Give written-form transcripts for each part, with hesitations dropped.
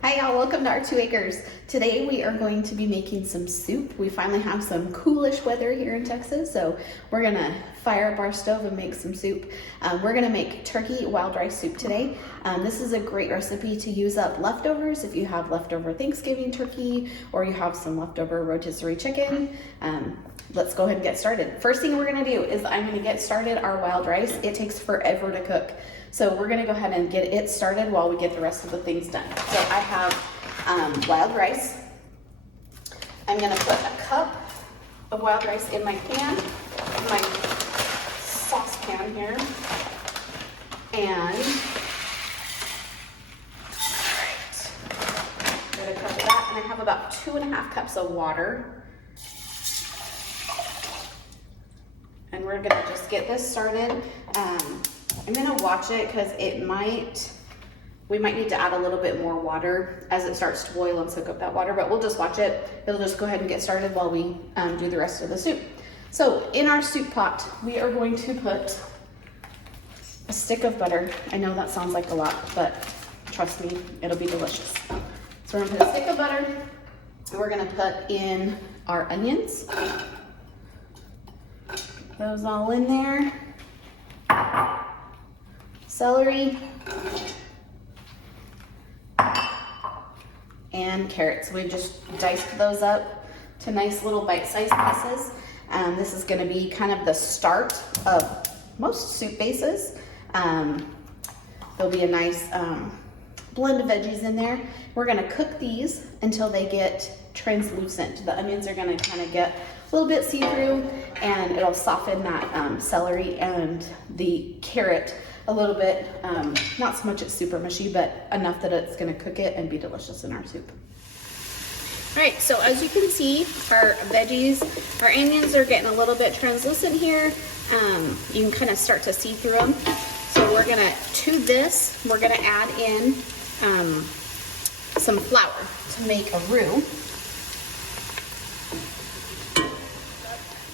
Hi y'all, welcome to our 2 acres. Today we are going to be making some soup. We finally have some coolish weather here in Texas, so we're gonna fire up our stove and make some soup. We're gonna make turkey wild rice soup today. This is a great recipe to use up leftovers if you have leftover Thanksgiving turkey or you have some leftover rotisserie chicken. Let's go ahead and get started. First thing we're gonna do is I'm gonna get started our wild rice. It takes forever to cook. So we're gonna go ahead and get it started while we get the rest of the things done. So I have wild rice. I'm gonna put a cup of wild rice in my pan, my saucepan here. And, all right, got a cup of that, and I have about 2.5 cups of water. And we're gonna just get this started. I'm gonna watch it because we might need to add a little bit more water as it starts to boil and soak up that water, but we'll just watch it. It'll just go ahead and get started while we do the rest of the soup. So in our soup pot, we are going to put a stick of butter. I know that sounds like a lot, but trust me, it'll be delicious. So we're gonna put a stick of butter, and we're gonna put in our onions. Those all in there. Celery and carrots. We just diced those up to nice little bite-sized pieces. This is going to be kind of the start of most soup bases. There'll be a nice blend of veggies in there. We're going to cook these until they get translucent. The onions are going to kind of get a little bit see-through, and it'll soften that celery and the carrot a little bit, not so much it's super mushy, but enough that it's gonna cook it and be delicious in our soup. All right, so as you can see, our veggies, our onions are getting a little bit translucent here. You can kind of start to see through them. So we're gonna, to this, we're gonna add in some flour to make a roux.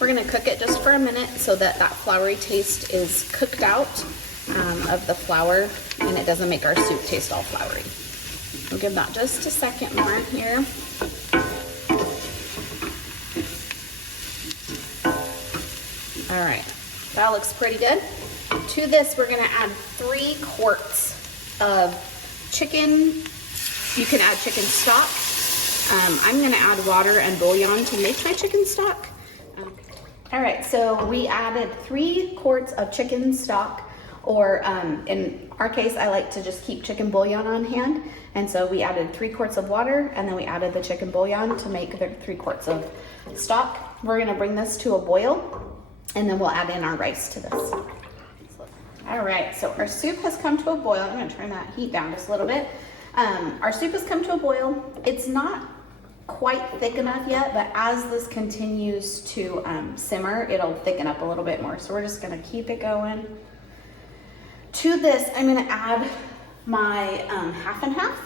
We're gonna cook it just for a minute so that that floury taste is cooked out of the flour, and it doesn't make our soup taste all floury. We'll give that just a second more here. All right, that looks pretty good. To this, we're gonna add 3 quarts of chicken. You can add chicken stock. I'm gonna add water and bouillon to make my chicken stock. All right, so we added 3 quarts of chicken stock, or in our case, I like to just keep chicken bouillon on hand. And so we added 3 quarts of water, and then we added the chicken bouillon to make the 3 quarts of stock. We're gonna bring this to a boil, and then we'll add in our rice to this. All right, so our soup has come to a boil. I'm gonna turn that heat down just a little bit. Our soup has come to a boil. It's not quite thick enough yet, but as this continues to simmer, it'll thicken up a little bit more. So we're just gonna keep it going. To this, I'm gonna add my half and half.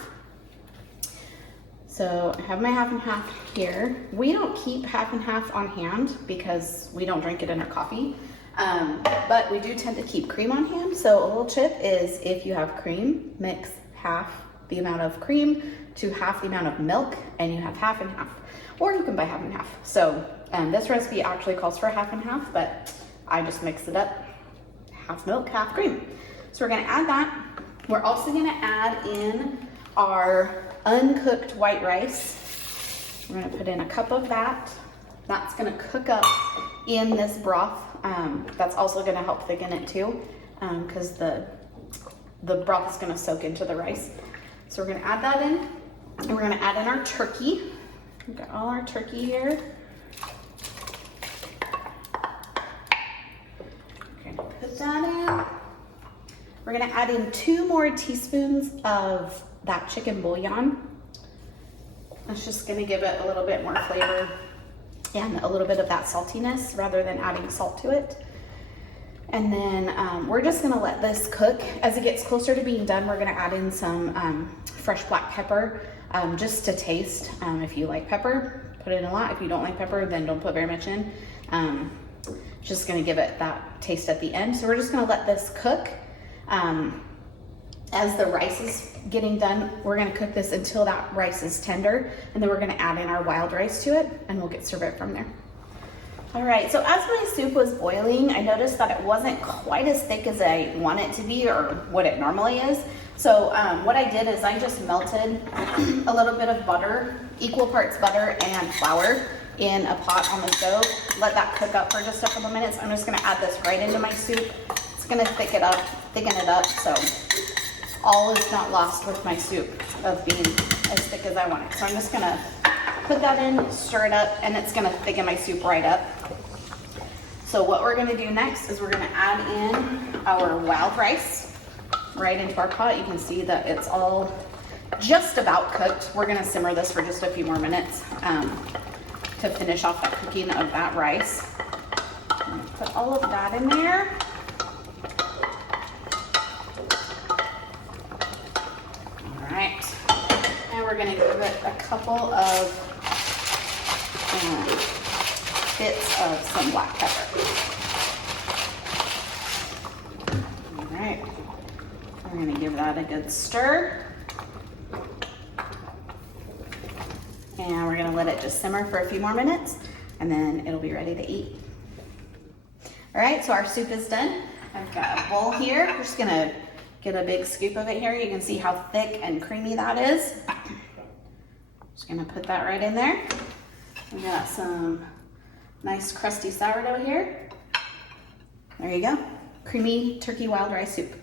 So I have my half and half here. We don't keep half and half on hand because we don't drink it in our coffee, but we do tend to keep cream on hand. So a little tip is, if you have cream, mix half the amount of cream to half the amount of milk, and you have half and half, or you can buy half and half. So this recipe actually calls for half and half, but I just mix it up, half milk, half cream. So we're gonna add that. We're also gonna add in our uncooked white rice. We're gonna put in a cup of that. That's gonna cook up in this broth. That's also gonna help thicken it too, because the broth is gonna soak into the rice. So we're gonna add that in, and we're gonna add in our turkey. We've got all our turkey here. Okay, put that in. We're gonna add in 2 more teaspoons of that chicken bouillon. That's just gonna give it a little bit more flavor and a little bit of that saltiness rather than adding salt to it. And then we're just gonna let this cook. As it gets closer to being done, we're gonna add in some fresh black pepper just to taste. If you like pepper, put in a lot. If you don't like pepper, then don't put very much in. Just gonna give it that taste at the end. So we're just gonna let this cook. as the rice is getting done, we're gonna cook this until that rice is tender, and then we're gonna add in our wild rice to it, and we'll get served it from there. All right, so as my soup was boiling, I noticed that it wasn't quite as thick as I want it to be or what it normally is. So what I did is I just melted a little bit of butter, equal parts butter and flour in a pot on the stove. Let that cook up for just a couple minutes. I'm just gonna add this right into my soup. It's gonna thicken it up, so all is not lost with my soup of being as thick as I want it. So I'm just gonna put that in, stir it up, and it's gonna thicken my soup right up. So what we're gonna do next is we're gonna add in our wild rice right into our pot. You can see that it's all just about cooked. We're gonna simmer this for just a few more minutes to finish off the cooking of that rice. I'm gonna put all of that in there. All right, and we're gonna give it a couple of bits of some black pepper. All right, we're gonna give that a good stir. And we're gonna let it just simmer for a few more minutes, and then it'll be ready to eat. All right, so our soup is done. I've got a bowl here. We're just gonna get a big scoop of it here. You can see how thick and creamy that is. Just gonna put that right in there. We got some nice crusty sourdough here. There you go. Creamy turkey wild rice soup.